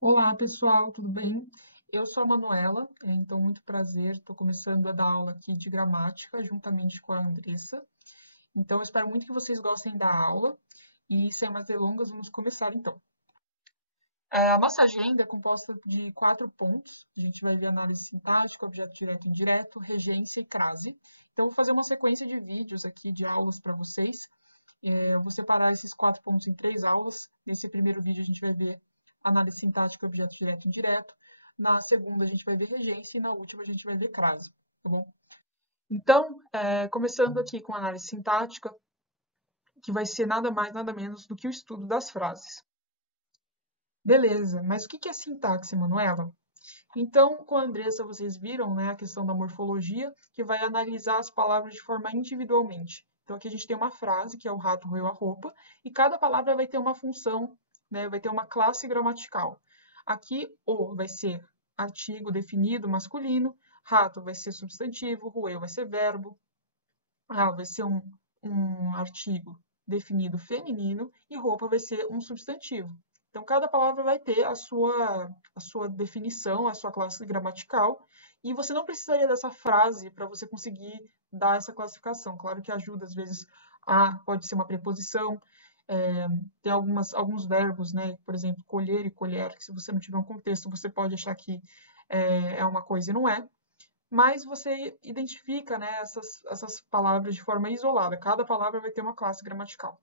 Olá, pessoal, tudo bem? Eu sou a Manuela, então muito prazer. Estou começando a dar aula aqui de gramática juntamente com a Andressa. Então, eu espero muito que vocês gostem da aula e, sem mais delongas, vamos começar então. A nossa agenda é composta de 4 pontos. A gente vai ver análise sintática, objeto direto e indireto, regência e crase. Então, eu vou fazer uma sequência de vídeos aqui, de aulas para vocês. Eu vou separar esses 4 pontos em 3 aulas. Nesse primeiro vídeo, a gente vai ver análise sintática, objeto direto e indireto. Na segunda, a gente vai ver regência e na última, a gente vai ver crase, tá bom? Então, começando aqui com a análise sintática, que vai ser nada mais, nada menos do que o estudo das frases. Beleza, mas o que é sintaxe, Manuela? Então, com a Andressa, vocês viram, né, a questão da morfologia, que vai analisar as palavras de forma individualmente. Então, aqui a gente tem uma frase, que é o rato roeu a roupa, e cada palavra vai ter uma função, né, vai ter uma classe gramatical. Aqui, o vai ser artigo definido masculino, rato vai ser substantivo, roeu vai ser verbo, vai ser um artigo definido feminino e roupa vai ser um substantivo. Então, cada palavra vai ter a sua definição, a sua classe gramatical, e você não precisaria dessa frase para você conseguir dar essa classificação. Claro que ajuda, às vezes, pode ser uma preposição, tem alguns verbos, né? Por exemplo, colher e colher, que se você não tiver um contexto, você pode achar que é uma coisa e não é, mas você identifica, né, essas palavras de forma isolada. Cada palavra vai ter uma classe gramatical.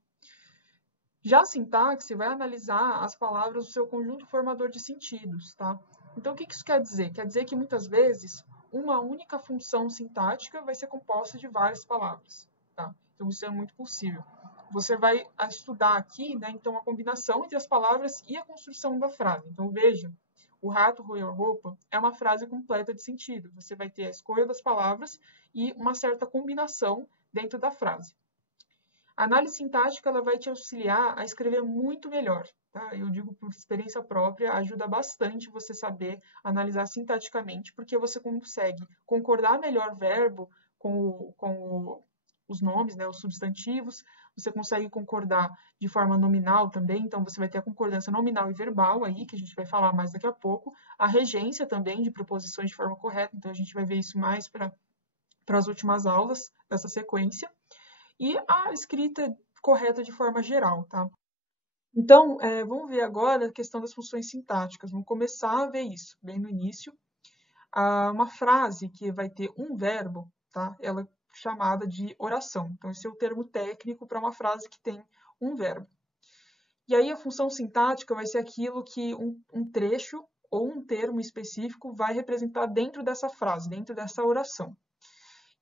Já a sintaxe vai analisar as palavras do seu conjunto formador de sentidos, tá? Então, o que isso quer dizer? Quer dizer que muitas vezes uma única função sintática vai ser composta de várias palavras, tá? Então, isso é muito possível. Você vai estudar aqui, né, então, a combinação entre as palavras e a construção da frase. Então, veja, o rato roeu a roupa é uma frase completa de sentido. Você vai ter a escolha das palavras e uma certa combinação dentro da frase. A análise sintática ela vai te auxiliar a escrever muito melhor. Tá? Eu digo por experiência própria, ajuda bastante você saber analisar sintaticamente, porque você consegue concordar melhor verbo com os nomes, né, os substantivos, você consegue concordar de forma nominal também, então você vai ter a concordância nominal e verbal aí, que a gente vai falar mais daqui a pouco, a regência também de preposições de forma correta, então a gente vai ver isso mais para as últimas aulas dessa sequência e a escrita correta de forma geral, tá? Então, vamos ver agora a questão das funções sintáticas. Vamos começar a ver isso bem no início. Uma frase que vai ter um verbo, tá? Ela é chamada de oração. Então, esse é o termo técnico para uma frase que tem um verbo. E aí, a função sintática vai ser aquilo que um trecho ou um termo específico vai representar dentro dessa frase, dentro dessa oração.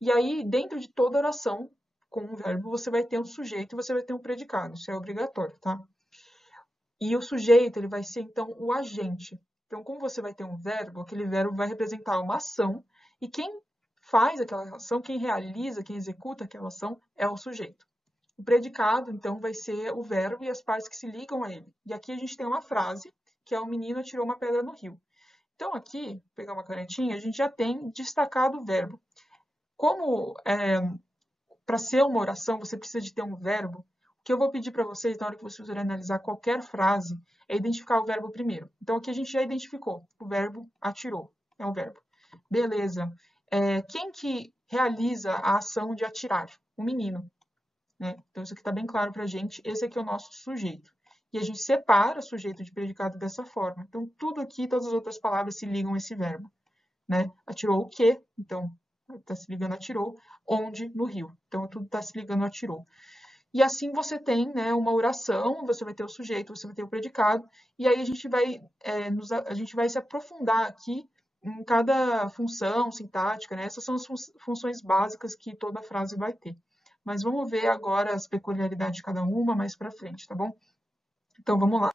E aí, dentro de toda oração, com um verbo, você vai ter um sujeito e você vai ter um predicado. Isso é obrigatório, tá? E o sujeito, ele vai ser, então, o agente. Então, como você vai ter um verbo, aquele verbo vai representar uma ação e quem faz aquela ação, quem realiza, quem executa aquela ação é o sujeito. O predicado, então, vai ser o verbo e as partes que se ligam a ele. E aqui a gente tem uma frase, que é o menino atirou uma pedra no rio. Então, aqui, vou pegar uma canetinha, a gente já tem destacado o verbo. Como para ser uma oração você precisa de ter um verbo, o que eu vou pedir para vocês na hora que vocês forem analisar qualquer frase é identificar o verbo primeiro. Então aqui a gente já identificou o verbo atirou, é um verbo. Beleza. Quem que realiza a ação de atirar? O menino. Né? Então isso aqui está bem claro para a gente. Esse aqui é o nosso sujeito. E a gente separa sujeito de predicado dessa forma. Então tudo aqui, todas as outras palavras se ligam a esse verbo. Né? Atirou o quê? Então está se ligando atirou. Onde? No rio. Então tudo está se ligando atirou. E assim você tem, né, uma oração, você vai ter o sujeito, você vai ter o predicado, e aí a gente vai se aprofundar aqui em cada função sintática, né? Essas são as funções básicas que toda frase vai ter. Mas vamos ver agora as peculiaridades de cada uma mais para frente, tá bom? Então vamos lá.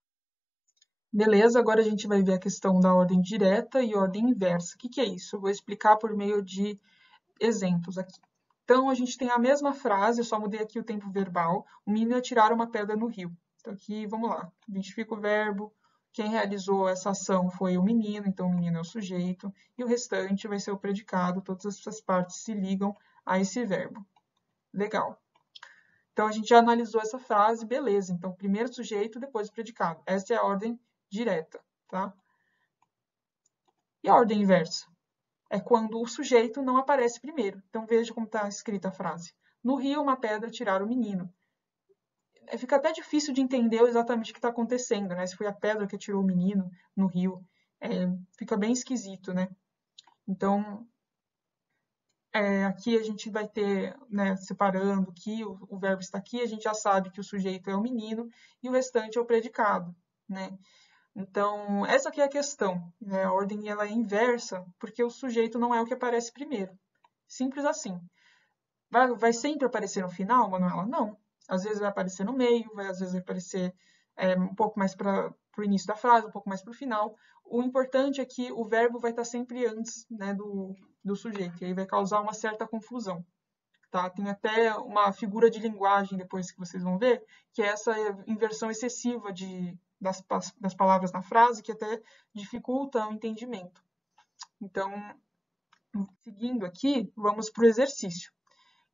Beleza, agora a gente vai ver a questão da ordem direta e ordem inversa. O que é isso? Eu vou explicar por meio de exemplos aqui. Então, a gente tem a mesma frase, eu só mudei aqui o tempo verbal. O menino ia tirar uma pedra no rio. Então, aqui, vamos lá. Identifica o verbo. Quem realizou essa ação foi o menino, então o menino é o sujeito. E o restante vai ser o predicado. Todas essas partes se ligam a esse verbo. Legal. Então, a gente já analisou essa frase, beleza. Então, primeiro sujeito, depois o predicado. Essa é a ordem direta, tá? E a ordem inversa? É quando o sujeito não aparece primeiro. Então, veja como está escrita a frase. No rio, uma pedra tiraram o menino. Fica até difícil de entender exatamente o que está acontecendo, né? Se foi a pedra que tirou o menino no rio. Fica bem esquisito, né? Então, aqui a gente vai ter, né, separando que o verbo está aqui, a gente já sabe que o sujeito é o menino e o restante é o predicado, né? Então, essa aqui é a questão, né? A ordem ela é inversa, porque o sujeito não é o que aparece primeiro. Simples assim. Vai sempre aparecer no final, Manuela? Não. Às vezes vai aparecer no meio, às vezes vai aparecer um pouco mais para o início da frase, um pouco mais para o final. O importante é que o verbo vai estar sempre antes, né, do sujeito, e aí vai causar uma certa confusão. Tá? Tem até uma figura de linguagem, depois que vocês vão ver, que é essa inversão excessiva das palavras na frase, que até dificulta o entendimento. Então, seguindo aqui, vamos para o exercício.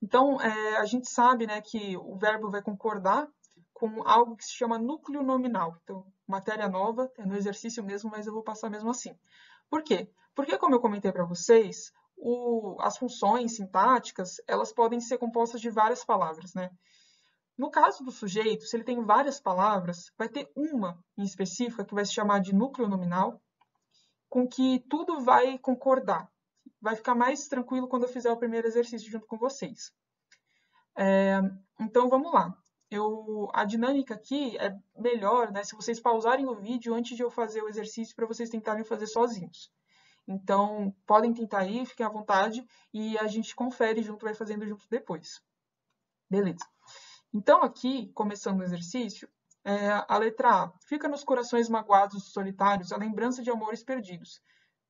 Então, a gente sabe, né, que o verbo vai concordar com algo que se chama núcleo nominal. Então, matéria nova, é no exercício mesmo, mas eu vou passar mesmo assim. Por quê? Porque, como eu comentei para vocês, as funções sintáticas, elas podem ser compostas de várias palavras, né? No caso do sujeito, se ele tem várias palavras, vai ter uma em específica que vai se chamar de núcleo nominal, com que tudo vai concordar. Vai ficar mais tranquilo quando eu fizer o primeiro exercício junto com vocês. Então, vamos lá. A dinâmica aqui é melhor, né, se vocês pausarem o vídeo antes de eu fazer o exercício para vocês tentarem fazer sozinhos. Então, podem tentar aí, fiquem à vontade, e a gente confere junto, vai fazendo junto depois. Beleza. Então, aqui, começando o exercício, a letra A. Fica nos corações magoados solitários a lembrança de amores perdidos.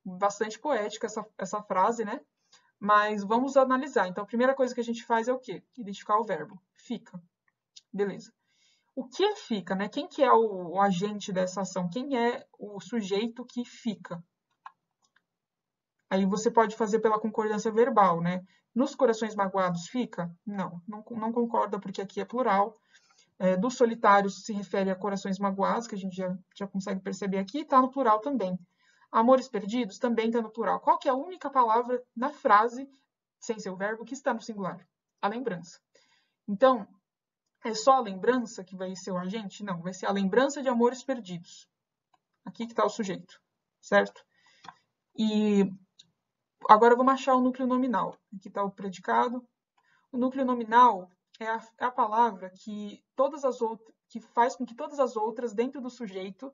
Bastante poética essa frase, né? Mas vamos analisar. Então, a primeira coisa que a gente faz é o quê? Identificar o verbo. Fica. Beleza. O que é fica, né? Quem que é o agente dessa ação? Quem é o sujeito que fica? Aí você pode fazer pela concordância verbal, né? Nos corações magoados fica? Não concorda porque aqui é plural. Dos solitários se refere a corações magoados, que a gente já consegue perceber aqui, está no plural também. Amores perdidos também está no plural. Qual que é a única palavra na frase, sem ser o verbo, que está no singular? A lembrança. Então, é só a lembrança que vai ser o agente? Não, vai ser a lembrança de amores perdidos. Aqui que está o sujeito, certo? E agora vamos achar o núcleo nominal. Aqui está o predicado. O núcleo nominal é a palavra que faz com que todas as outras dentro do sujeito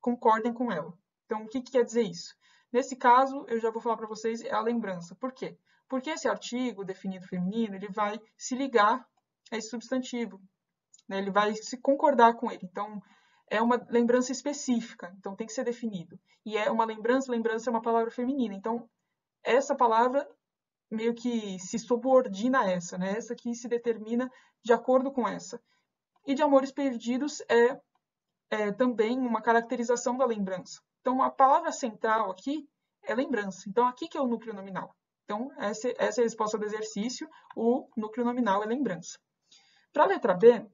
concordem com ela. Então, o que quer dizer isso? Nesse caso, eu já vou falar para vocês, é a lembrança. Por quê? Porque esse artigo definido feminino, ele vai se ligar a esse substantivo, né? Ele vai se concordar com ele. Então, é uma lembrança específica, então tem que ser definido. E é uma lembrança é uma palavra feminina. Então, essa palavra meio que se subordina a essa, né? Essa que se determina de acordo com essa. E de amores perdidos é também uma caracterização da lembrança. Então, a palavra central aqui é lembrança. Então, aqui que é o núcleo nominal. Então, essa é a resposta do exercício, o núcleo nominal é lembrança. Para a letra B,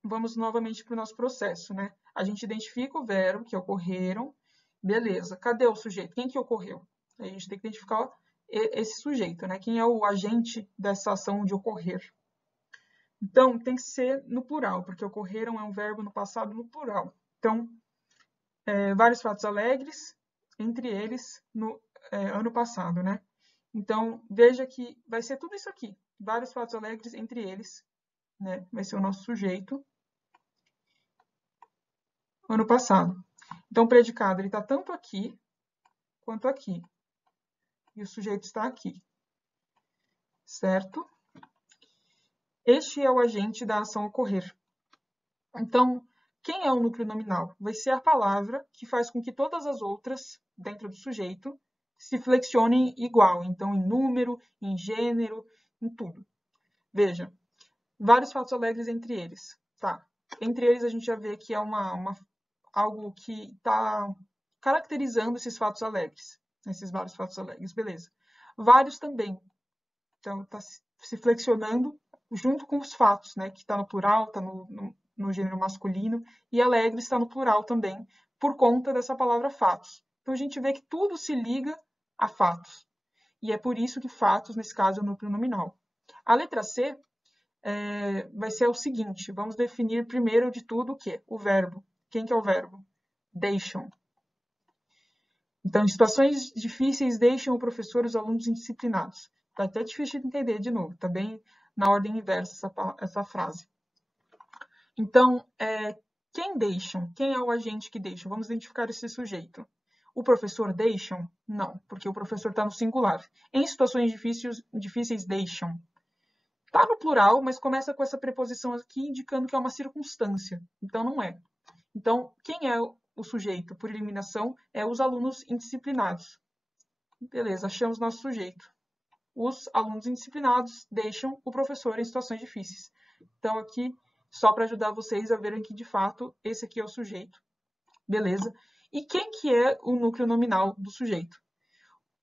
vamos novamente para o nosso processo, né? A gente identifica o verbo que ocorreram, beleza. Cadê o sujeito? Quem que ocorreu? A gente tem que identificar esse sujeito, né? Quem é o agente dessa ação de ocorrer? Então, tem que ser no plural, porque ocorreram é um verbo no passado no plural. Então, vários fatos alegres, entre eles, no ano passado, né? Então, veja que vai ser tudo isso aqui. Vários fatos alegres, entre eles, né? Vai ser o nosso sujeito. Ano passado. Então, o predicado ele está tanto aqui quanto aqui. E o sujeito está aqui. Certo? Este é o agente da ação ocorrer. Então, quem é o núcleo nominal? Vai ser a palavra que faz com que todas as outras, dentro do sujeito, se flexionem igual. Então, em número, em gênero, em tudo. Veja, vários fatos alegres entre eles. Tá. Entre eles, a gente já vê que é algo que está caracterizando esses fatos alegres. Esses vários fatos alegres, beleza. Vários também. Então, está se flexionando junto com os fatos, né? Que está no plural, está no gênero masculino. E alegre está no plural também, por conta dessa palavra fatos. Então, a gente vê que tudo se liga a fatos. E é por isso que fatos, nesse caso, é o núcleo nominal. A letra C vai ser o seguinte, vamos definir primeiro de tudo o quê? O verbo. Quem que é o verbo? Deixam. Então, em situações difíceis, deixam o professor e os alunos indisciplinados. Está até difícil de entender de novo, está bem na ordem inversa essa frase. Então, quem deixam? Quem é o agente que deixa? Vamos identificar esse sujeito. O professor deixam? Não, porque o professor está no singular. Em situações difíceis deixam. Está no plural, mas começa com essa preposição aqui indicando que é uma circunstância. Então, não é. Então, quem é o sujeito? Por eliminação, é os alunos indisciplinados. Beleza, achamos nosso sujeito. Os alunos indisciplinados deixam o professor em situações difíceis. Então, aqui, só para ajudar vocês a verem que, de fato, esse aqui é o sujeito. Beleza? E quem que é o núcleo nominal do sujeito?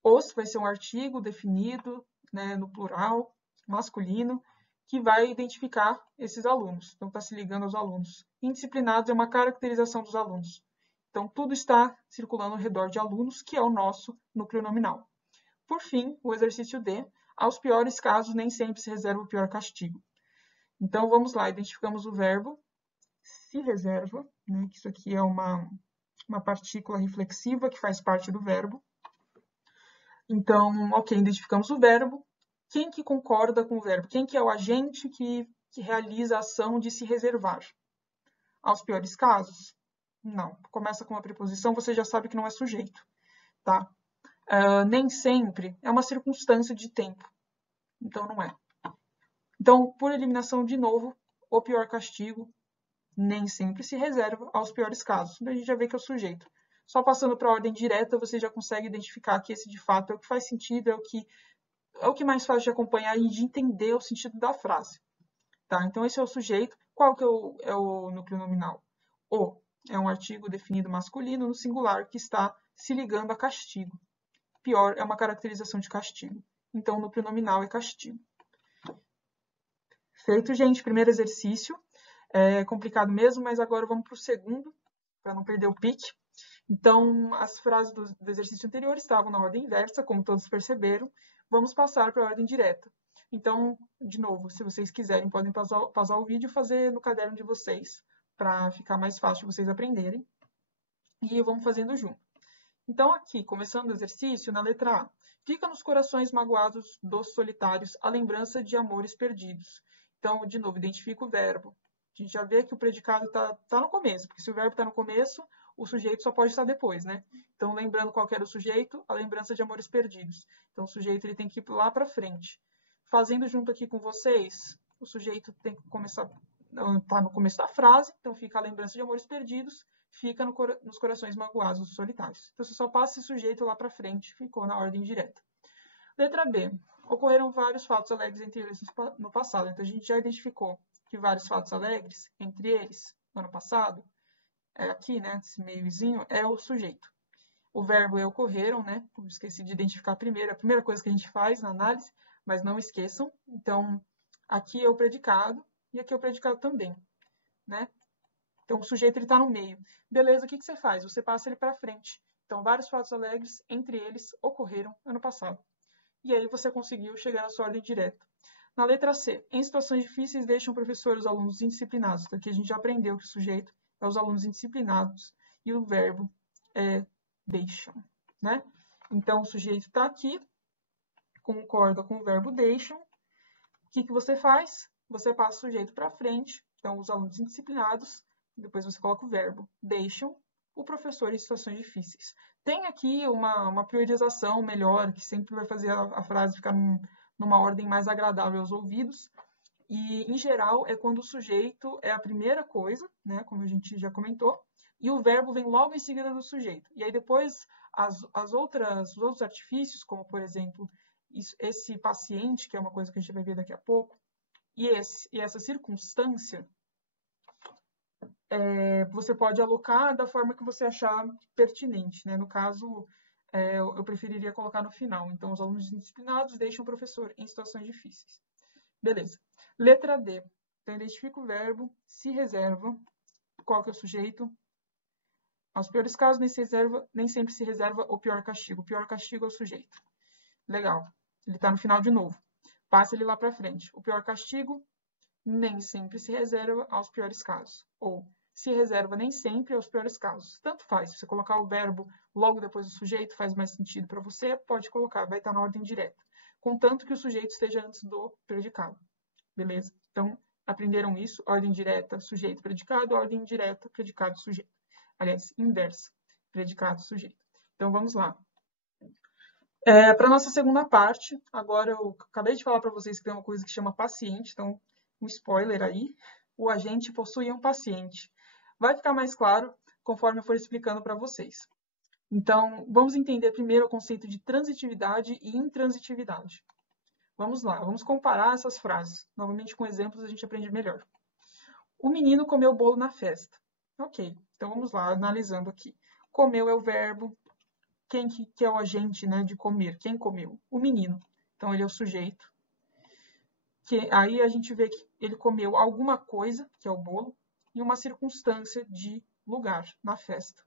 Os vai ser um artigo definido, né, no plural, masculino, que vai identificar esses alunos. Então, está se ligando aos alunos. Indisciplinados é uma caracterização dos alunos. Então, tudo está circulando ao redor de alunos, que é o nosso núcleo nominal. Por fim, o exercício D. Aos piores casos, nem sempre se reserva o pior castigo. Então, vamos lá. Identificamos o verbo se reserva, né, que isso aqui é uma partícula reflexiva que faz parte do verbo. Então, ok, identificamos o verbo. Quem que concorda com o verbo? Quem que é o agente que realiza a ação de se reservar? Aos piores casos? Não. Começa com uma preposição, você já sabe que não é sujeito, tá? Nem sempre é uma circunstância de tempo. Então, não é. Então, por eliminação, de novo, o pior castigo nem sempre se reserva aos piores casos. Então, a gente já vê que é o sujeito. Só passando para a ordem direta, você já consegue identificar que esse, de fato, é o que faz sentido, é o que mais fácil de acompanhar e de entender o sentido da frase. Tá? Então, esse é o sujeito. Qual que é o núcleo nominal? O é um artigo definido masculino no singular que está se ligando a castigo. Pior é uma caracterização de castigo. Então, o núcleo nominal é castigo. Feito, gente. Primeiro exercício. É complicado mesmo, mas agora vamos para o segundo, para não perder o pique. Então, as frases do exercício anterior estavam na ordem inversa, como todos perceberam. Vamos passar para a ordem direta. Então, de novo, se vocês quiserem, podem pausar o vídeo e fazer no caderno de vocês, para ficar mais fácil vocês aprenderem. E vamos fazendo junto. Então, aqui, começando o exercício, na letra A. Fica nos corações magoados dos solitários a lembrança de amores perdidos. Então, de novo, identifica o verbo. A gente já vê que o predicado está no começo, porque se o verbo está no começo, o sujeito só pode estar depois, né? Então, lembrando qual que era o sujeito, a lembrança de amores perdidos. Então, o sujeito ele tem que ir lá para frente. Fazendo junto aqui com vocês, o sujeito tem que começar, está no começo da frase, então fica a lembrança de amores perdidos, fica nos corações magoados dos solitários. Então, você só passa esse sujeito lá para frente, ficou na ordem direta. Letra B. Ocorreram vários fatos alegres entre eles no passado. Então, a gente já identificou que vários fatos alegres entre eles no ano passado, aqui, né, esse meiozinho, é o sujeito. O verbo é ocorreram, né? Eu esqueci de identificar primeiro, a primeira coisa que a gente faz na análise, mas não esqueçam. Então, aqui é o predicado e aqui é o predicado também, né? Então, o sujeito está no meio. Beleza, o que você faz? Você passa ele para frente. Então, vários fatos alegres entre eles ocorreram ano passado. E aí você conseguiu chegar na sua ordem direta. Na letra C, em situações difíceis deixam o professor e os alunos indisciplinados. Então, aqui a gente já aprendeu que o sujeito é os alunos indisciplinados e o verbo é deixam, né? Então, o sujeito está aqui, concorda com o verbo deixam. O que você faz? Você passa o sujeito para frente, então os alunos indisciplinados, depois você coloca o verbo deixam o professor em situações difíceis. Tem aqui uma priorização melhor, que sempre vai fazer a frase ficar numa ordem mais agradável aos ouvidos. E, em geral, é quando o sujeito é a primeira coisa, né, como a gente já comentou, e o verbo vem logo em seguida do sujeito. E aí depois os outros artifícios, como, por exemplo, esse paciente, que é uma coisa que a gente vai ver daqui a pouco, e essa circunstância, você pode alocar da forma que você achar pertinente, né? No caso, eu preferiria colocar no final. Então, os alunos indisciplinados deixam o professor em situações difíceis. Beleza. Letra D. Então, identifica o verbo, se reserva. Qual que é o sujeito? Aos piores casos, nem sempre se reserva o pior castigo. O pior castigo é o sujeito. Legal. Ele está no final de novo. Passa ele lá para frente. O pior castigo nem sempre se reserva aos piores casos. Ou se reserva nem sempre aos piores casos. Tanto faz. Se você colocar o verbo logo depois do sujeito, faz mais sentido para você, pode colocar. Vai estar na ordem direta. Contanto que o sujeito esteja antes do predicado. Beleza? Então, aprenderam isso? Ordem direta, sujeito, predicado. Ordem indireta, predicado, sujeito. Aliás, inversa. Predicado, sujeito. Então, vamos lá. Para a nossa segunda parte, agora eu acabei de falar para vocês que tem uma coisa que chama paciente, então um spoiler aí, o agente possui um paciente. Vai ficar mais claro conforme eu for explicando para vocês. Então, vamos entender primeiro o conceito de transitividade e intransitividade. Vamos lá, vamos comparar essas frases. Novamente, com exemplos, a gente aprende melhor. O menino comeu bolo na festa. Ok, então vamos lá, analisando aqui. Comeu é o verbo. Quem que é o agente, né, de comer? Quem comeu? O menino. Então, ele é o sujeito. Aí a gente vê que ele comeu alguma coisa, que é o bolo, em uma circunstância de lugar, na festa.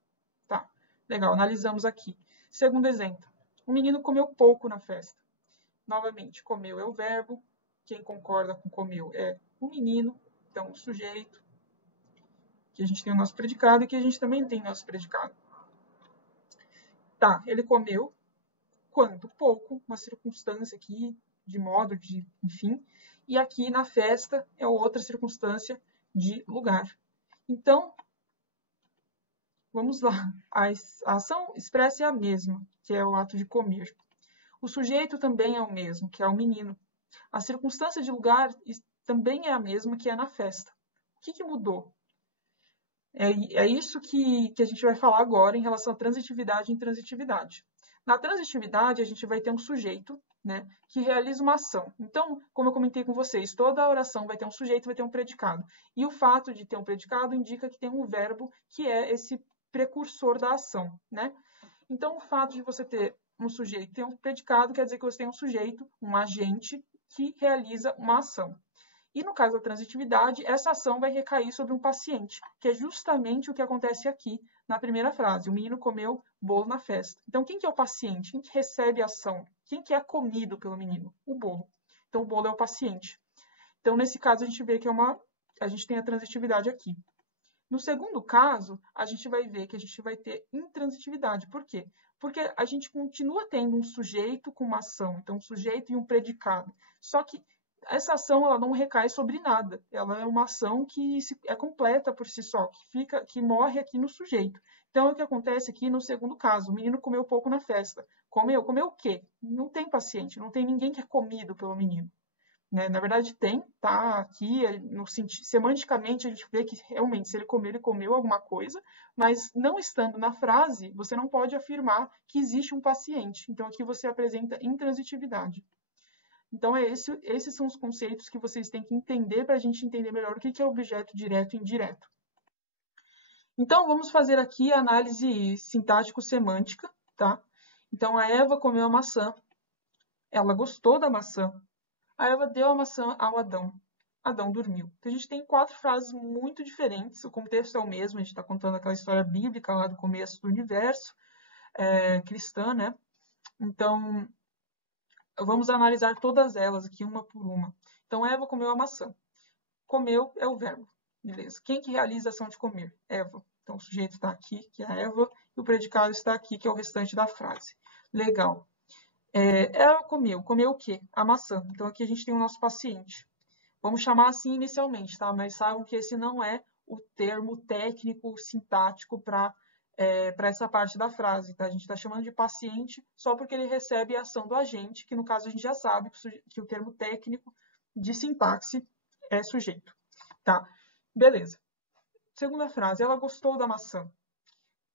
Tá, legal, analisamos aqui. Segundo exemplo, o menino comeu pouco na festa. Novamente, comeu é o verbo. Quem concorda com comeu é o menino, então o sujeito. Que a gente tem o nosso predicado e que a gente também tem o nosso predicado. Tá, ele comeu quanto? Pouco, uma circunstância aqui, de modo, de enfim. E aqui na festa é outra circunstância de lugar. Então, vamos lá. A ação expressa é a mesma, que é o ato de comer. O sujeito também é o mesmo, que é o menino. A circunstância de lugar também é a mesma, que é na festa. O que mudou? É isso que a gente vai falar agora em relação à transitividade e intransitividade. Na transitividade, a gente vai ter um sujeito, né, que realiza uma ação. Então, como eu comentei com vocês, toda oração vai ter um sujeito, vai ter um predicado. E o fato de ter um predicado indica que tem um verbo que é esse precursor da ação, né? Então, o fato de você ter um sujeito e ter um predicado quer dizer que você tem um sujeito, um agente, que realiza uma ação. E no caso da transitividade, essa ação vai recair sobre um paciente, que é justamente o que acontece aqui na primeira frase. O menino comeu bolo na festa. Então, quem que é o paciente? Quem que recebe a ação? Quem que é comido pelo menino? O bolo. Então, o bolo é o paciente. Então, nesse caso, a gente vê que a gente tem a transitividade aqui. No segundo caso, a gente vai ver que a gente vai ter intransitividade. Por quê? Porque a gente continua tendo um sujeito com uma ação, então um sujeito e um predicado. Só que essa ação ela não recai sobre nada. Ela é uma ação que é completa por si só, que morre aqui no sujeito. Então, é o que acontece aqui no segundo caso. O menino comeu pouco na festa. Comeu o quê? Não tem paciente, não tem ninguém que é comido pelo menino. Né? Na verdade, tem, tá aqui, semanticamente a gente vê que realmente se ele comeu alguma coisa, mas não estando na frase, você não pode afirmar que existe um paciente. Então, aqui você apresenta intransitividade. Então, esses são os conceitos que vocês têm que entender para a gente entender melhor o que é objeto direto e indireto. Então, vamos fazer aqui a análise sintático-semântica, tá? Então, a Eva comeu a maçã, ela gostou da maçã, a Eva deu a maçã ao Adão, Adão dormiu. Então, a gente tem 4 frases muito diferentes, o contexto é o mesmo, a gente está contando aquela história bíblica lá do começo do universo, cristã, né? Então, vamos analisar todas elas aqui, uma por uma. Então, Eva comeu a maçã. Comeu é o verbo, beleza. Quem que realiza a ação de comer? Eva. Então, o sujeito está aqui, que é a Eva, e o predicado está aqui, que é o restante da frase. Legal. Ela comeu. Comeu o quê? A maçã. Então, aqui a gente tem o nosso paciente. Vamos chamar assim inicialmente, tá? Mas saibam que esse não é o termo técnico, sintático para essa parte da frase, tá? A gente está chamando de paciente só porque ele recebe a ação do agente, que no caso a gente já sabe que o termo técnico de sintaxe é sujeito, tá? Beleza. Segunda frase, ela gostou da maçã.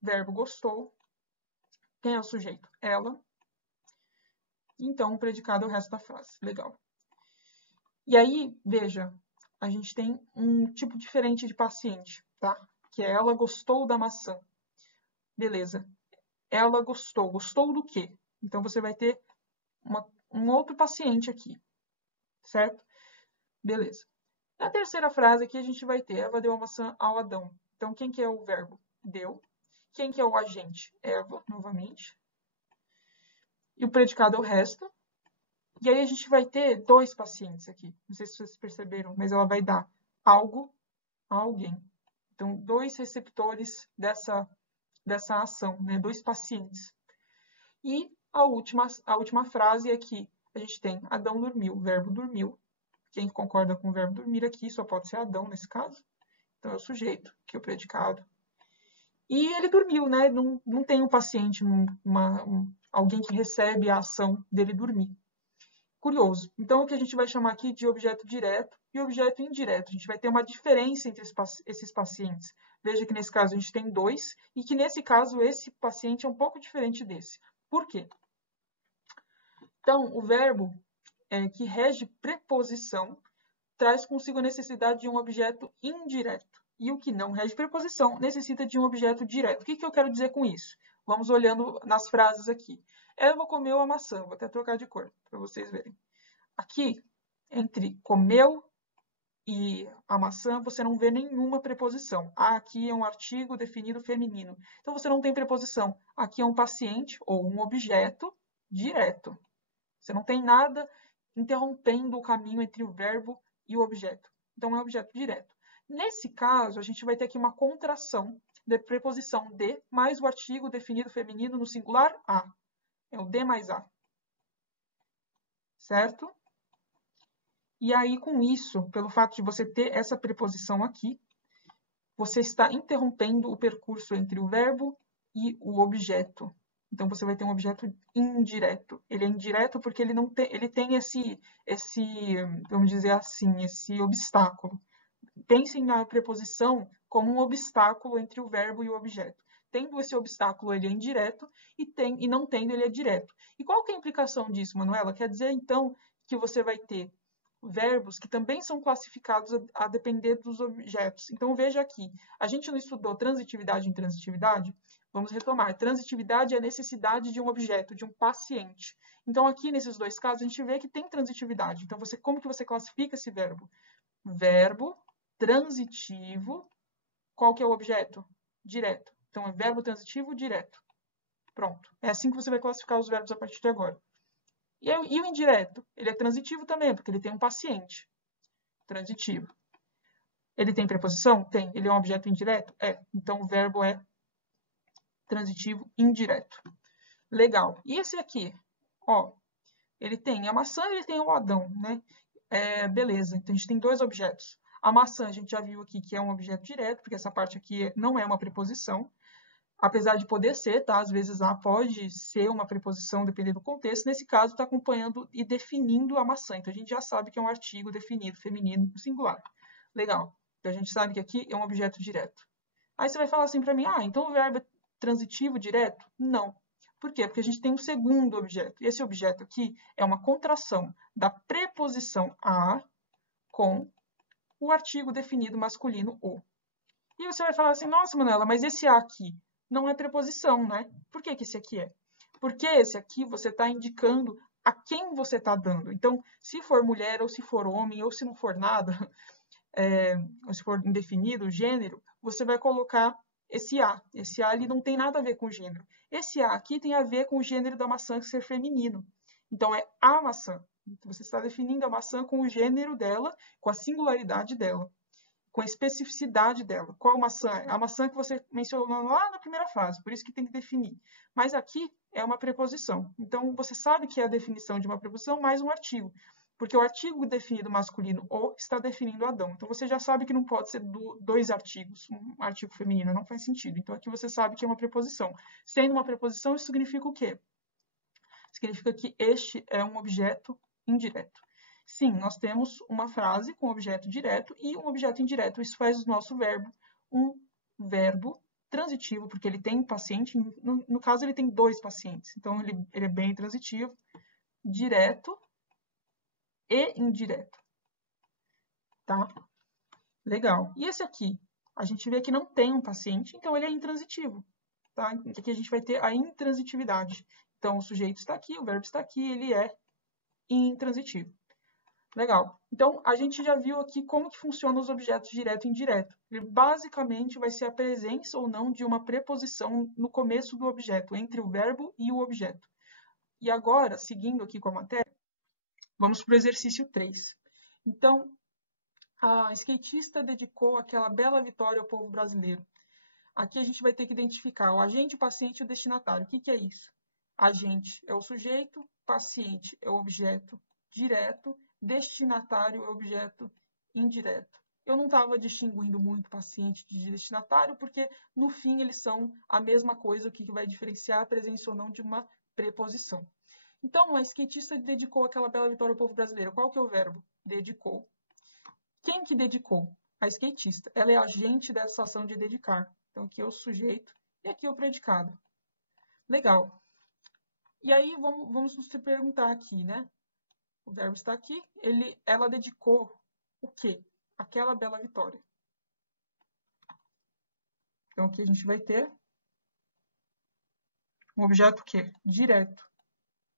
Verbo gostou. Quem é o sujeito? Ela. Então, o predicado é o resto da frase. Legal. E aí, veja, a gente tem um tipo diferente de paciente, tá? Que é ela gostou da maçã. Beleza. Ela gostou. Gostou do quê? Então, você vai ter um outro paciente aqui, certo? Beleza. Na terceira frase aqui, a gente vai ter Eva deu a maçã ao Adão. Então, quem que é o verbo? Deu. Quem que é o agente? Eva, novamente. E o predicado é o resto. E aí a gente vai ter dois pacientes aqui. Não sei se vocês perceberam, mas ela vai dar algo a alguém. Então, dois receptores dessa ação, né? Dois pacientes. E a última frase aqui, a gente tem Adão dormiu, o verbo dormiu. Quem concorda com o verbo dormir aqui só pode ser Adão nesse caso. Então, é o sujeito, que é o predicado. E ele dormiu, né? Não tem um paciente, alguém que recebe a ação dele dormir. Curioso. Então, o que a gente vai chamar aqui de objeto direto e objeto indireto. A gente vai ter uma diferença entre esses pacientes. Veja que nesse caso a gente tem dois e que nesse caso esse paciente é um pouco diferente desse. Por quê? Então, o verbo que rege preposição traz consigo a necessidade de um objeto indireto. E o que não rege preposição necessita de um objeto direto. O que eu quero dizer com isso? Vamos olhando nas frases aqui. Eva comeu a maçã. Vou até trocar de cor para vocês verem. Aqui, entre comeu e a maçã, você não vê nenhuma preposição. Aqui é um artigo definido feminino. Então, você não tem preposição. Aqui é um paciente ou um objeto direto. Você não tem nada interrompendo o caminho entre o verbo e o objeto. Então, é um objeto direto. Nesse caso, a gente vai ter aqui uma contração da preposição de mais o artigo definido feminino no singular a. É o de mais a. Certo? E aí, com isso, pelo fato de você ter essa preposição aqui, você está interrompendo o percurso entre o verbo e o objeto. Então, você vai ter um objeto indireto. Ele é indireto porque ele não tem, ele tem esse, vamos dizer assim, esse obstáculo. Pensem na preposição como um obstáculo entre o verbo e o objeto. Tendo esse obstáculo, ele é indireto, e não tendo, ele é direto. E qual que é a implicação disso, Manuela? Quer dizer, então, que você vai ter verbos que também são classificados a depender dos objetos. Então, veja aqui, a gente não estudou transitividade e intransitividade? Vamos retomar. Transitividade é a necessidade de um objeto, de um paciente. Então, aqui nesses dois casos, a gente vê que tem transitividade. Então, como que você classifica esse verbo? Verbo transitivo. Qual que é o objeto? Direto. Então, é verbo transitivo direto. Pronto. É assim que você vai classificar os verbos a partir de agora. E o indireto? Ele é transitivo também, porque ele tem um paciente. Transitivo. Ele tem preposição? Tem. Ele é um objeto indireto? É. Então, o verbo é transitivo indireto. Legal. E esse aqui? Ó, ele tem a maçã e ele tem o Adão, né? Beleza. Então, a gente tem dois objetos. A maçã, a gente já viu aqui que é um objeto direto, porque essa parte aqui não é uma preposição. Apesar de poder ser, tá? Às vezes A pode ser uma preposição, dependendo do contexto. Nesse caso, está acompanhando e definindo a maçã. Então, a gente já sabe que é um artigo definido, feminino, singular. Legal. Então, a gente sabe que aqui é um objeto direto. Aí você vai falar assim para mim, então o verbo é transitivo direto? Não. Por quê? Porque a gente tem um segundo objeto. E esse objeto aqui é uma contração da preposição a com o artigo definido masculino o. E você vai falar assim, nossa, Manuela, mas esse a aqui não é preposição, né? Por que esse aqui é? Porque esse aqui você está indicando a quem você está dando. Então, se for mulher, ou se for homem, ou se não for nada, ou se for indefinido, gênero, você vai colocar esse A. Esse A ele não tem nada a ver com o gênero. Esse A aqui tem a ver com o gênero da maçã ser feminino. Então, é a maçã. Você está definindo a maçã com o gênero dela, com a singularidade dela, com a especificidade dela. Qual maçã é? A maçã que você mencionou lá na primeira frase, por isso que tem que definir. Mas aqui é uma preposição. Então, você sabe que é a definição de uma preposição mais um artigo, porque o artigo definido masculino o está definindo Adão. Então, você já sabe que não pode ser dois artigos, um artigo feminino, não faz sentido. Então, aqui você sabe que é uma preposição. Sendo uma preposição, isso significa o quê? Significa que este é um objeto indireto. Sim, nós temos uma frase com objeto direto e um objeto indireto. Isso faz do nosso verbo um verbo transitivo, porque ele tem um paciente. No caso, ele tem dois pacientes. Então, ele é bem transitivo, direto e indireto. Tá? Legal. E esse aqui? A gente vê que não tem um paciente, então ele é intransitivo. Tá? Aqui a gente vai ter a intransitividade. Então, o sujeito está aqui, o verbo está aqui, ele é intransitivo. Legal. Então, a gente já viu aqui como que funcionam os objetos direto e indireto. Ele basicamente vai ser a presença ou não de uma preposição no começo do objeto, entre o verbo e o objeto. E agora, seguindo aqui com a matéria, vamos para o exercício 3. Então, a skatista dedicou aquela bela vitória ao povo brasileiro. Aqui a gente vai ter que identificar o agente, o paciente e o destinatário. O que que é isso? Agente é o sujeito, paciente é o objeto direto, destinatário é o objeto indireto. Eu não estava distinguindo muito paciente de destinatário, porque no fim eles são a mesma coisa, o que vai diferenciar a presença ou não de uma preposição. Então, a skatista dedicou aquela bela vitória ao povo brasileiro. Qual que é o verbo? Dedicou. Quem que dedicou? A skatista. Ela é agente dessa ação de dedicar. Então, aqui é o sujeito e aqui é o predicado. Legal. E aí, vamos nos perguntar aqui, né? O verbo está aqui. Ela dedicou o quê? Aquela bela vitória. Então, aqui a gente vai ter um objeto o quê? Direto.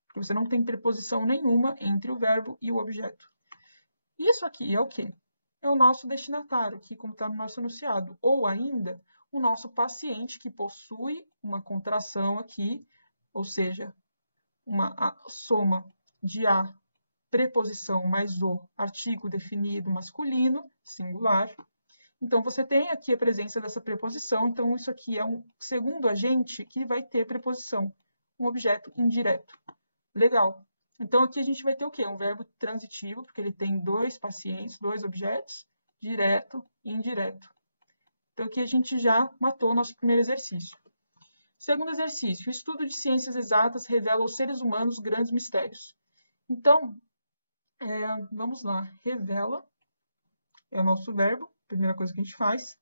Porque você não tem preposição nenhuma entre o verbo e o objeto. Isso aqui é o quê? É o nosso destinatário, aqui como está no nosso enunciado. Ou ainda, o nosso paciente, que possui uma contração aqui, ou seja, uma soma de a preposição mais o artigo definido masculino, singular. Então, você tem aqui a presença dessa preposição. Então, isso aqui é um segundo agente que vai ter preposição, um objeto indireto. Legal. Então, aqui a gente vai ter o quê? Um verbo transitivo, porque ele tem dois pacientes, dois objetos, direto e indireto. Então, aqui a gente já matou o nosso primeiro exercício. Segundo exercício, o estudo de ciências exatas revela aos seres humanos grandes mistérios. Então, vamos lá. Revela é o nosso verbo, primeira coisa que a gente faz.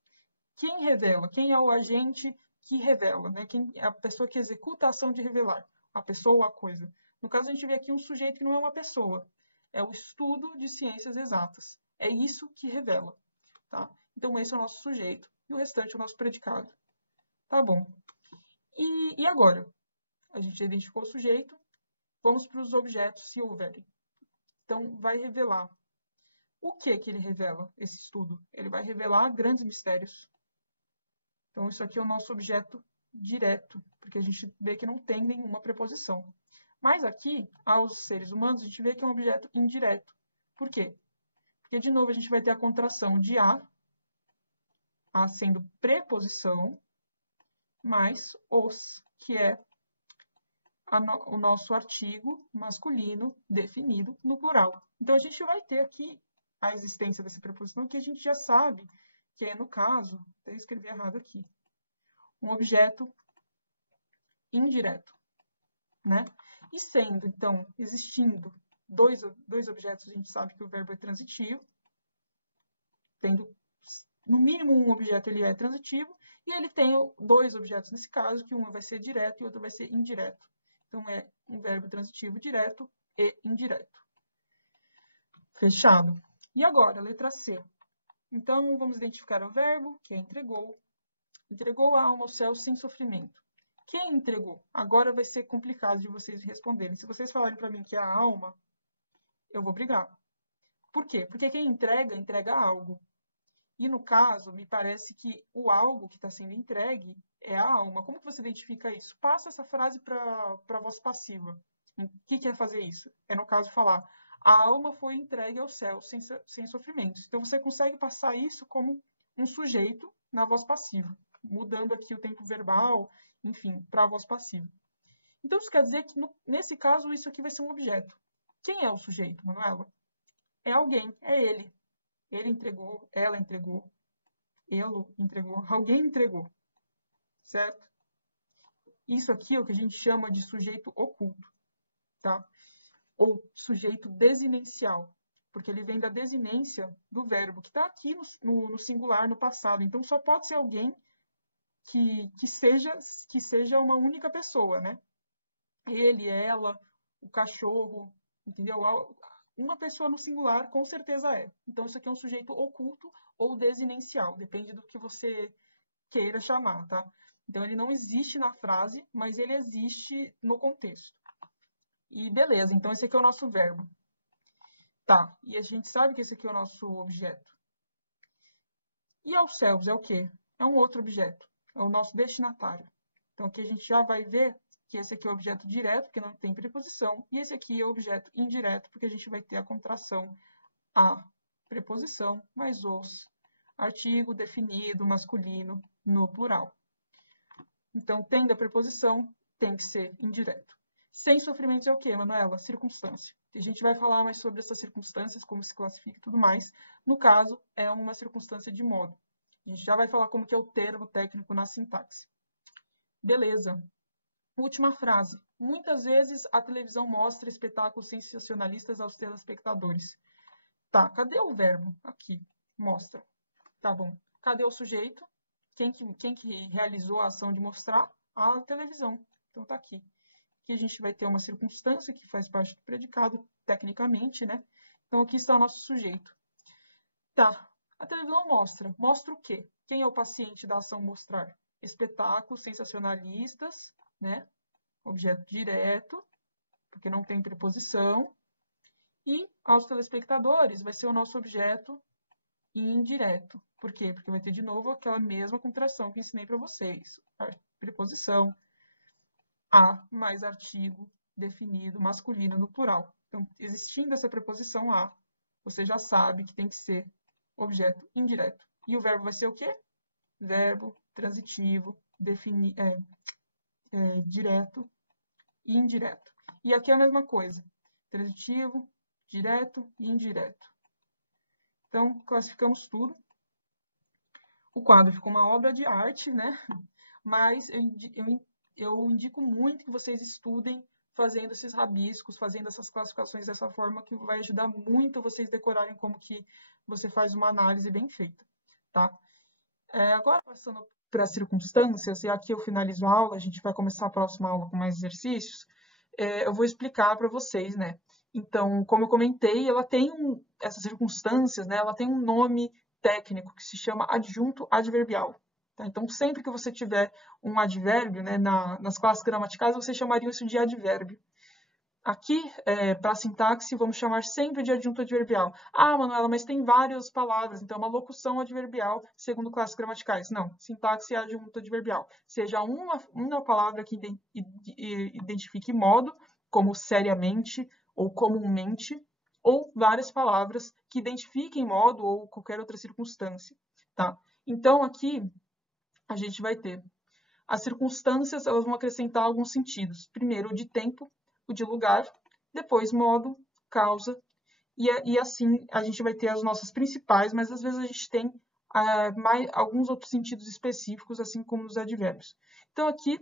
Quem revela? Quem é o agente que revela? Né? Quem é a pessoa que executa a ação de revelar? A pessoa ou a coisa. No caso, a gente vê aqui um sujeito que não é uma pessoa. É o estudo de ciências exatas. É isso que revela. Tá? Então, esse é o nosso sujeito e o restante é o nosso predicado. Tá bom. E agora? A gente identificou o sujeito. Vamos para os objetos, se houverem. Então, vai revelar. O que ele revela, esse estudo? Ele vai revelar grandes mistérios. Então, isso aqui é o nosso objeto direto, porque a gente vê que não tem nenhuma preposição. Mas aqui, aos seres humanos, a gente vê que é um objeto indireto. Por quê? Porque, de novo, a gente vai ter a contração de a sendo preposição, mais os, que é o nosso artigo masculino definido no plural. Então, a gente vai ter aqui a existência dessa preposição, que a gente já sabe que é, no caso, até escrevi errado aqui, um objeto indireto, né? E sendo, então, existindo dois objetos, a gente sabe que o verbo é transitivo, tendo no mínimo um objeto ele é transitivo, e ele tem dois objetos nesse caso, que um vai ser direto e outro vai ser indireto. Então, é um verbo transitivo direto e indireto. Fechado. E agora, letra C. Então, vamos identificar o verbo, que é entregou. Entregou a alma ao céu sem sofrimento. Quem entregou? Agora vai ser complicado de vocês responderem. Se vocês falarem para mim que é a alma, eu vou brigar. Por quê? Porque quem entrega, entrega algo. E no caso, me parece que o algo que está sendo entregue é a alma. Como que você identifica isso? Passa essa frase para a voz passiva. O que é fazer isso? É, no caso, falar a alma foi entregue ao céu sem sofrimentos. Então, você consegue passar isso como um sujeito na voz passiva, mudando aqui o tempo verbal, enfim, para a voz passiva. Então, isso quer dizer que, nesse caso, isso aqui vai ser um objeto. Quem é o sujeito, Manuela? É alguém, é ele. Ele entregou, ela entregou, ele entregou, alguém entregou, certo? Isso aqui é o que a gente chama de sujeito oculto, tá? Ou sujeito desinencial, porque ele vem da desinência do verbo, que está aqui no singular, no passado. Então, só pode ser alguém que seja uma única pessoa, né? Ele, ela, o cachorro, entendeu? Uma pessoa no singular com certeza é. Então, isso aqui é um sujeito oculto ou desinencial, depende do que você queira chamar, tá? Então, ele não existe na frase, mas ele existe no contexto. E beleza, então esse aqui é o nosso verbo. Tá, e a gente sabe que esse aqui é o nosso objeto. E ourselves é o quê? É um outro objeto, é o nosso destinatário. Então, aqui a gente já vai ver que esse aqui é o objeto direto, porque não tem preposição, e esse aqui é o objeto indireto, porque a gente vai ter a contração a preposição mais os, artigo definido, masculino, no plural. Então, tendo a preposição, tem que ser indireto. Sem sofrimentos é o quê, Manuela? Circunstância. A gente vai falar mais sobre essas circunstâncias, como se classifica e tudo mais. No caso, é uma circunstância de modo. A gente já vai falar como que é o termo técnico na sintaxe. Beleza. Última frase. Muitas vezes a televisão mostra espetáculos sensacionalistas aos telespectadores. Tá, cadê o verbo? Aqui, mostra. Tá bom. Cadê o sujeito? Quem que realizou a ação de mostrar? A televisão. Então tá aqui. Aqui a gente vai ter uma circunstância que faz parte do predicado, tecnicamente, né? Então aqui está o nosso sujeito. Tá, a televisão mostra. Mostra o quê? Quem é o paciente da ação mostrar? Espetáculos sensacionalistas, né? Objeto direto, porque não tem preposição. E aos telespectadores vai ser o nosso objeto indireto. Por quê? Porque vai ter de novo aquela mesma contração que ensinei para vocês. A preposição a mais artigo definido masculino no plural. Então, existindo essa preposição a, você já sabe que tem que ser objeto indireto. E o verbo vai ser o quê? Verbo transitivo, direto e indireto. E aqui é a mesma coisa. Transitivo, direto e indireto. Então, classificamos tudo. O quadro ficou uma obra de arte, né? Mas eu indico muito que vocês estudem fazendo esses rabiscos, fazendo essas classificações dessa forma, que vai ajudar muito vocês decorarem como que você faz uma análise bem feita, tá? Agora, passando para as circunstâncias, e aqui eu finalizo a aula, a gente vai começar a próxima aula com mais exercícios, eu vou explicar para vocês, né? Então, como eu comentei, ela tem essas circunstâncias, né? Ela tem um nome técnico que se chama adjunto adverbial. Tá? Então, sempre que você tiver um advérbio, né, nas classes gramaticais, você chamaria isso de advérbio. Aqui, para a sintaxe, vamos chamar sempre de adjunto adverbial. Ah, Manuela, mas tem várias palavras, então é uma locução adverbial segundo classes gramaticais. Não, sintaxe é adjunto adverbial. Seja uma palavra que identifique modo, como seriamente ou comumente, ou várias palavras que identifiquem modo ou qualquer outra circunstância. Tá? Então, aqui, a gente vai ter as circunstâncias, elas vão acrescentar alguns sentidos. Primeiro, o de tempo, o de lugar, depois modo, causa, e assim a gente vai ter as nossas principais, mas às vezes a gente tem alguns outros sentidos específicos, assim como nos advérbios. Então, aqui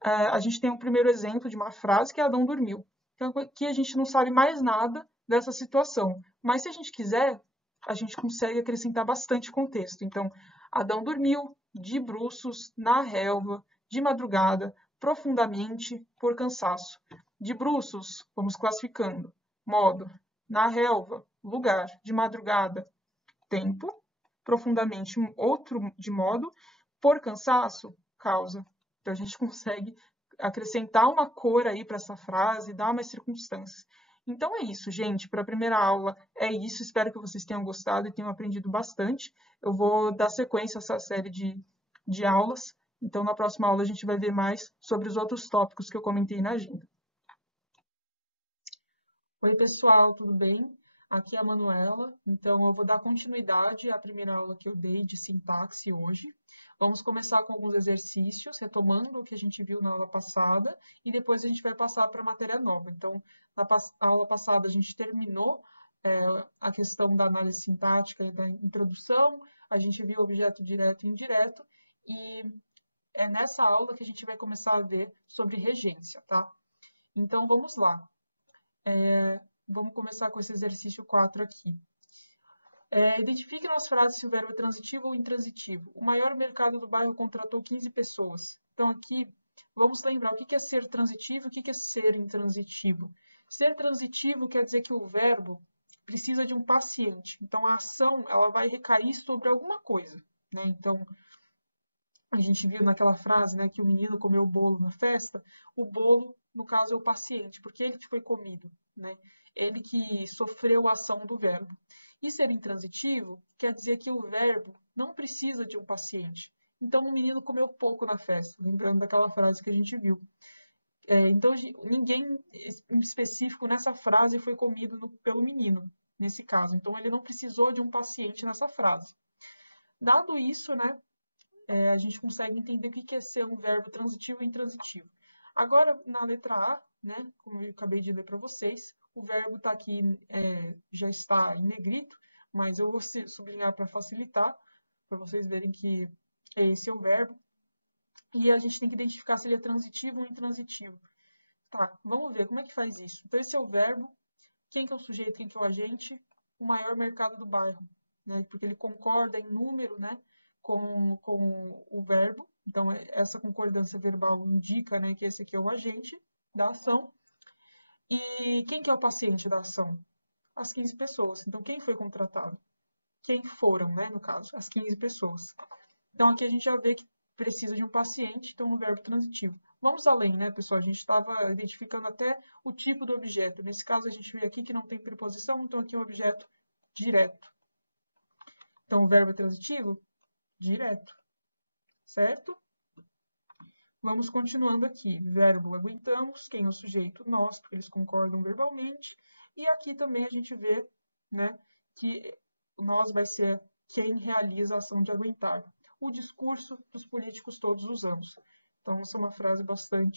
a gente tem um primeiro exemplo de uma frase que é Adão dormiu. Então, aqui a gente não sabe mais nada dessa situação, mas se a gente quiser, a gente consegue acrescentar bastante contexto. Então, Adão dormiu de bruços, na relva, de madrugada, profundamente, por cansaço. De bruços, vamos classificando. Modo, na relva, lugar, de madrugada, tempo, profundamente, outro de modo, por cansaço, causa. Então, a gente consegue acrescentar uma cor aí para essa frase, dar mais circunstâncias. Então, é isso, gente. Para a primeira aula, é isso. Espero que vocês tenham gostado e tenham aprendido bastante. Eu vou dar sequência a essa série de aulas. Então, na próxima aula, a gente vai ver mais sobre os outros tópicos que eu comentei na agenda. Oi, pessoal, tudo bem? Aqui é a Manuela. Então, eu vou dar continuidade à primeira aula que eu dei de sintaxe hoje. Vamos começar com alguns exercícios, retomando o que a gente viu na aula passada, e depois a gente vai passar para a matéria nova. Então, na aula passada, a gente terminou a questão da análise sintática e da introdução, a gente viu objeto direto e indireto, e é nessa aula que a gente vai começar a ver sobre regência, tá? Então, vamos lá. Vamos começar com esse exercício 4 aqui. Identifique nas frases se o verbo é transitivo ou intransitivo. O maior mercado do bairro contratou 15 pessoas. Então, aqui, vamos lembrar o que é ser transitivo e o que é ser intransitivo. Ser transitivo quer dizer que o verbo precisa de um paciente. Então, a ação ela vai recair sobre alguma coisa. Né? Então, a gente viu naquela frase, né, que o menino comeu o bolo na festa. O bolo, no caso, é o paciente, porque ele que foi comido. Né? ele que sofreu a ação do verbo. E ser intransitivo quer dizer que o verbo não precisa de um paciente. Então, o menino comeu pouco na festa, lembrando daquela frase que a gente viu. Então, ninguém em específico nessa frase foi comido pelo menino, nesse caso. Então, ele não precisou de um paciente nessa frase. Dado isso, né, a gente consegue entender o que é ser um verbo transitivo e intransitivo. Agora, na letra A, né, como eu acabei de ler para vocês, o verbo está aqui, já está em negrito, mas eu vou sublinhar para facilitar, para vocês verem que esse é o verbo. E a gente tem que identificar se ele é transitivo ou intransitivo. Tá, vamos ver como é que faz isso. Então, esse é o verbo. Quem que é o sujeito, quem que é o agente? O maior mercado do bairro, né? Porque ele concorda em número, né, com o verbo. Então, essa concordância verbal indica, né, que esse aqui é o agente da ação. E quem que é o paciente da ação? As 15 pessoas. Então, quem foi contratado? Quem foram, né, no caso? As 15 pessoas. Então, aqui a gente já vê que precisa de um paciente, então no verbo transitivo. Vamos além, né, pessoal? A gente estava identificando até o tipo do objeto. Nesse caso, a gente vê aqui que não tem preposição, então aqui é um objeto direto. Então, o verbo é transitivo? Direto. Certo? Vamos continuando aqui. Verbo aguentamos, quem é o sujeito? Nós, porque eles concordam verbalmente. E aqui também a gente vê, né, que nós vai ser quem realiza a ação de aguentar. O discurso dos políticos todos usamos. Então, essa é uma frase bastante